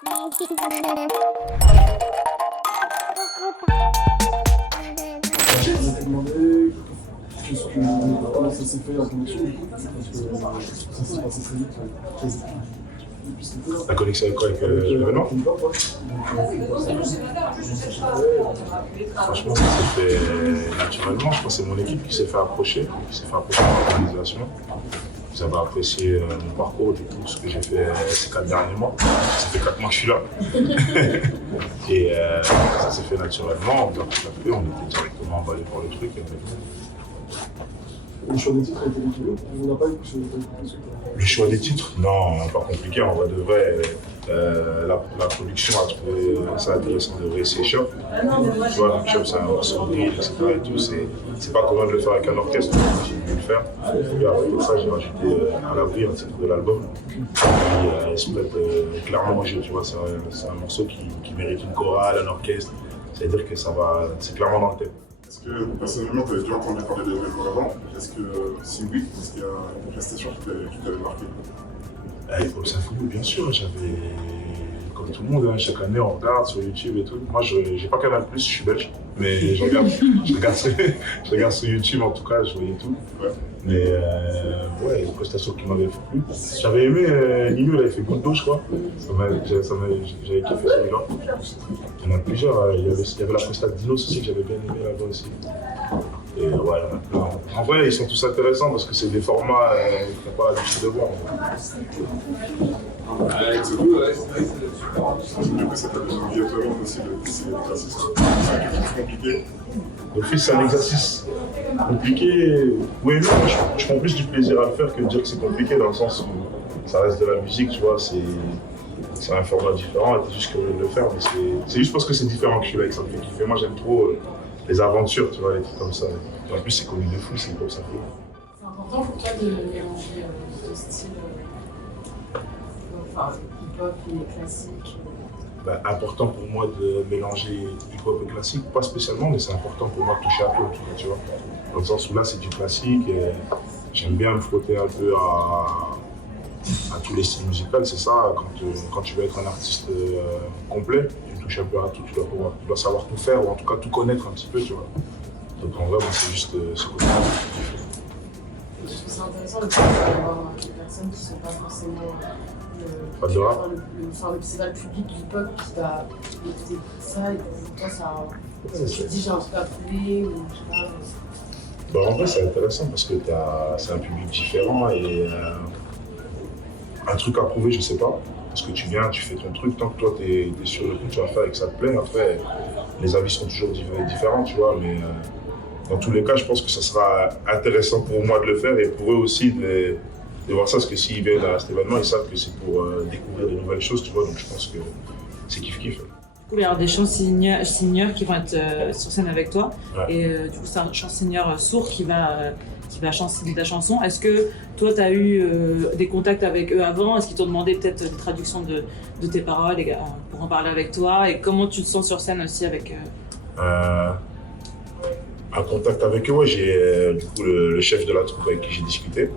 Je me demandais comment ça s'est fait la connexion, parce que ça s'est passé très vite. La connexion avec quoi? Avec l'événement? Franchement, ça s'est fait naturellement. Je pense que c'est mon équipe qui s'est fait approcher par l'organisation. Vous avez apprécié mon parcours, du coup, ce que j'ai fait ces 4 derniers mois. Ça fait 4 mois que je suis là. Et ça s'est fait naturellement. On était directement emballé pour le truc. Le choix des titres a été compliqué. On n'a pas eu plus de Le choix des titres? Non, pas compliqué. En vrai de vrai, la production a trouvé ça intéressant de réessayer Shop. Tu vois, donc Shop, c'est un morceau de drill, etc. Et tout. C'est pas commun de le faire avec un orchestre, donc j'ai voulu le faire. Et après ça, j'ai rajouté à l'abri un titre de l'album. Il se prête clairement au jeu, tu vois. C'est un morceau qui mérite une chorale, un orchestre. C'est-à-dire que c'est clairement dans le thème. Est-ce que personnellement, tu avais déjà entendu parler de l'événement avant? Est-ce que si oui, est-ce qu'il y a une prestation qui t'avait marqué? Hip-Hop Symphony, bien sûr, comme tout le monde, hein, chaque année on regarde sur YouTube et tout. Moi, j'ai pas Canal+, je suis belge, mais je regarde sur YouTube en tout cas, je voyais tout. Ouais. Mais ouais, une prestation qui m'avait plu. J'avais aimé, Nino, il avait fait Goutte d'eau, je crois. J'avais kiffé celui-là. Il y en a plusieurs, il y avait la prestation de Dinos aussi que j'avais bien aimé là-bas aussi. Et ouais, il y en a plein. En vrai, ils sont tous intéressants parce que c'est des formats qu'on n'a pas l'habitude de voir. Du coup, ça t'a donné envie à toi-même aussi de tester l'exercice. C'est un exercice compliqué. D'office, c'est un exercice compliqué. Oui, non, je prends plus du plaisir à le faire que de dire que c'est compliqué dans le sens où ça reste de la musique, tu vois. C'est un format différent, et t'es juste curieux de le faire, mais c'est juste parce que c'est différent que je suis là et que ça me fait kiffer. Moi, j'aime trop les aventures, tu vois, les trucs comme ça. Et en plus, c'est connu de fou, c'est Hip-Hop Symphony. C'est important pour toi de mélanger deux styles, enfin hip-hop et classique. Important pour moi de mélanger hip-hop et classique, pas spécialement, mais c'est important pour moi de toucher à tout, tu vois. Dans le sens où là, c'est du classique, et j'aime bien me frotter un peu à tous les styles musicaux, c'est ça, quand tu veux être un artiste complet, tu touches un peu à tout, tu dois savoir tout faire, ou en tout cas tout connaître un petit peu, tu vois. Donc en vrai, moi, c'est juste ce côté-là. Je trouve ça intéressant de voir des personnes qui ne sont pas forcément c'est pas le public du hip-hop qui va écouter ça et pour toi tu te dis j'ai un truc à prouver ou je sais pas. En vrai, c'est intéressant parce que c'est un public différent et un truc à prouver, je sais pas. Parce que tu viens, tu fais ton truc, tant que toi t'es sur le coup, tu vas faire et que ça te plaît. Après, les avis sont toujours différents, tu vois. Mais dans tous les cas, je pense que ça sera intéressant pour moi de le faire et pour eux aussi de voir ça, parce que s'ils viennent à cet événement, ils savent que c'est pour découvrir de nouvelles choses, tu vois. Donc je pense que c'est kiff-kiff. Du coup, il y aura des chansons-seigneurs qui vont être sur scène avec toi. Ouais. Et du coup, c'est un chansonneur sourd qui va chanter ta chanson. Est-ce que toi, tu as eu des contacts avec eux avant? Est-ce qu'ils t'ont demandé peut-être des traductions de tes paroles pour en parler avec toi? Et comment tu te sens sur scène aussi avec un contact avec eux, ouais, j'ai du coup le chef de la troupe avec qui j'ai discuté.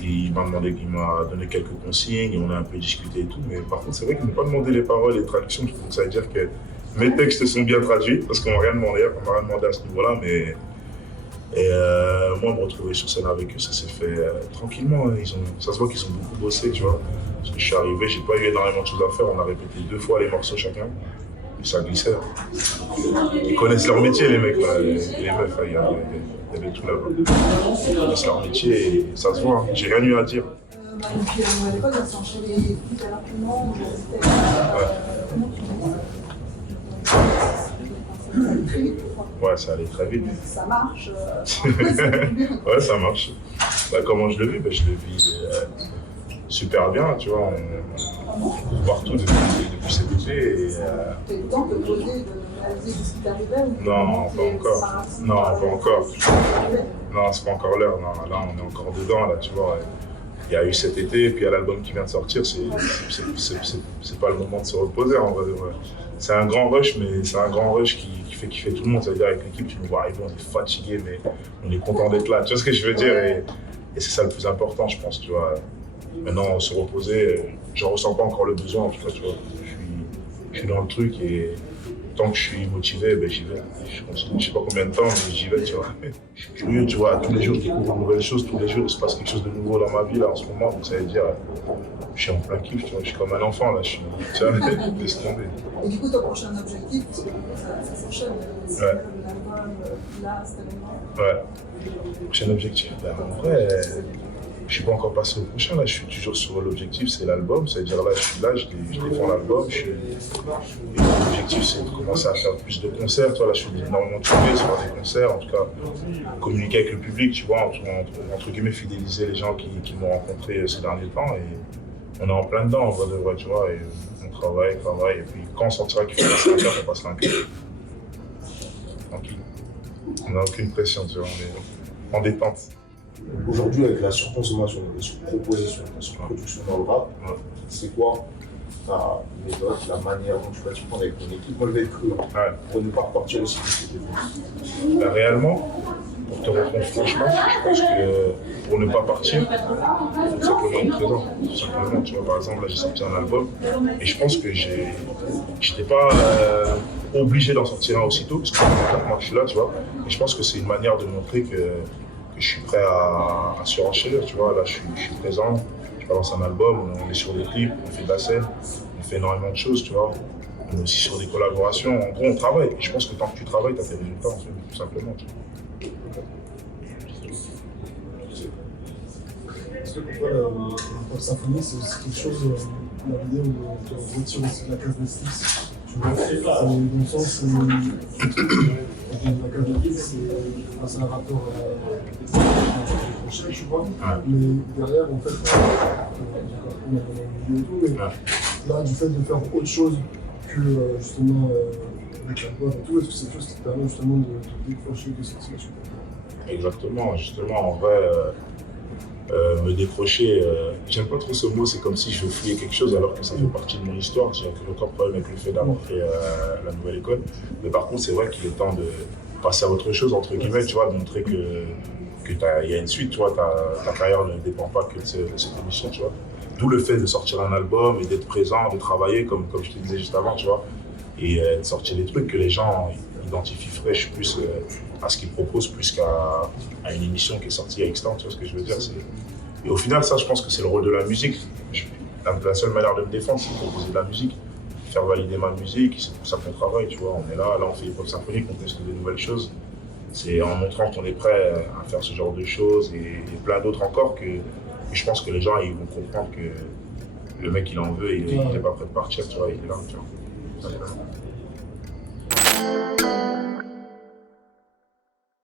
Il m'a donné quelques consignes et on a un peu discuté et tout. Mais par contre, c'est vrai qu'il ne m'a pas demandé les paroles et les traductions. Donc ça veut dire que mes textes sont bien traduits parce qu'on m'a rien demandé à ce niveau-là. Mais moi, me retrouver sur scène avec eux, ça s'est fait tranquillement. Ça se voit qu'ils ont beaucoup bossé, tu vois. Parce que je suis arrivé, j'ai pas eu énormément de choses à faire. On a répété 2 fois les morceaux chacun. Et ça glissait. Ils connaissent leur métier, les mecs, là, les meufs. Il y avait tout là-bas. Ils connaissent leur métier et ça se voit. J'ai rien eu à dire. Et puis à l'époque, elle s'enchaînait hyper rapidement. Ouais, ça allait très vite. Ça marche. Ouais, ça marche. Comment je le vis? Je le vis super bien, tu vois. On court partout depuis cet été. T'as eu le temps de poser, de réaliser ce qui t'arrivait? Non, pas encore. Non, pas encore. Non, c'est pas encore l'heure. Non, là, on est encore dedans, là, tu vois. Il y a eu cet été, et puis il y a l'album qui vient de sortir. C'est pas le moment de se reposer, en vrai. C'est un grand rush, mais c'est un grand rush qui fait kiffer tout le monde. C'est-à-dire, avec l'équipe, tu nous vois arriver, on est fatigué, mais on est content d'être là. Tu vois ce que je veux dire? Et c'est ça le plus important, je pense, tu vois. Maintenant, se reposer, je ne ressens pas encore le besoin, en tout cas, tu vois. Je suis dans le truc et tant que je suis motivé, ben, j'y vais. Je continue, je ne sais pas combien de temps, mais j'y vais, tu vois. Je suis curieux, tu vois, tous les jours, je découvre de nouvelles choses, tous les jours, il se passe quelque chose de nouveau dans ma vie, là, en ce moment. Donc, ça veut dire, je suis en plein kiff, tu vois, je suis comme un enfant, là, je suis, tu vois, laisse tomber. Et du coup, ton prochain objectif, parce que ça s'enchaîne, c'est Ouais. l'album, là, cet événement. Ouais. Prochain objectif, ben, en vrai, je suis pas encore passé au prochain, là, je suis toujours sur l'objectif, c'est l'album, c'est-à-dire là, je suis là, je défends l'album, et l'objectif, c'est de commencer à faire plus de concerts, toi, là, je fais énormément de tournées, sur des concerts, en tout cas, communiquer avec le public, tu vois, entre guillemets, fidéliser les gens qui m'ont rencontré ces derniers temps, et on est en plein dedans, en vrai de vrai, tu vois, et on travaille, et puis quand on sentira qu'il faut passer un cap, on passera un cap. Tranquille. On n'a aucune pression, tu vois, on est en détente. Aujourd'hui, avec la surconsommation, la surproposition, la surproduction dans le rap, c'est quoi ta méthode, la manière dont tu vas t'y prendre avec ton équipe? Moi, je vais être cru pour ne pas repartir aussi de ce que tu Ben, réellement, pour te répondre franchement, je pense que pour ne pas partir, il faut simplement être présent. Tout simplement, tu vois, par exemple, là j'ai sorti un album et je pense que j'étais pas obligé d'en sortir un aussitôt parce que ça fait 4 mois que je suis là, tu vois. Et je pense que c'est une manière de montrer que je suis prêt à surenchérir, tu vois. Là, je suis présent, je balance un album, on est sur des clips, on fait de la scène, on fait énormément de choses, tu vois. On est aussi sur des collaborations. En gros, on travaille. Et je pense que tant que tu travailles, tu as tes résultats, en fait, tout simplement. Tu vois. Est-ce que pour toi, la symphonie, c'est aussi quelque chose, la vidéo où tu retires aussi de la case Netflix, tu vois, dans le sens où la case Netflix, c'est un rapport crochet, tu vois, mais derrière, en fait, on a dans la vidéo et tout, mais là, du fait de faire autre chose que justement avec l'album et tout, est-ce que c'est quelque chose qui te permet justement de décrocher de cette situation? Exactement, justement, en vrai, me décrocher, j'aime pas trop ce mot, c'est comme si je fouillais quelque chose alors que ça fait partie de mon histoire. J'ai aucun problème avec le fait d'avoir fait la nouvelle école. Mais par contre, c'est vrai qu'il est temps de passer à autre chose, entre guillemets, tu vois, de montrer qu'il y a une suite, tu vois, ta carrière ne dépend pas que de cette émission, tu vois. D'où le fait de sortir un album et d'être présent, de travailler, comme je te disais juste avant, tu vois, et de sortir des trucs que les gens identifient fraîches plus à ce qu'ils proposent, plus qu'à une émission qui est sortie à X-Temps, tu vois ce que je veux dire. Et au final, ça, je pense que c'est le rôle de la musique. La seule manière de me défendre, c'est de proposer de la musique, faire valider ma musique, c'est pour ça qu'on travaille, tu vois. On est là, on fait hip-hop symphonique, on teste des nouvelles choses. C'est en montrant qu'on est prêt à faire ce genre de choses et plein d'autres encore que je pense que les gens ils vont comprendre que le mec il en veut et il n'est pas prêt de partir, tu vois, il est là, tu vois.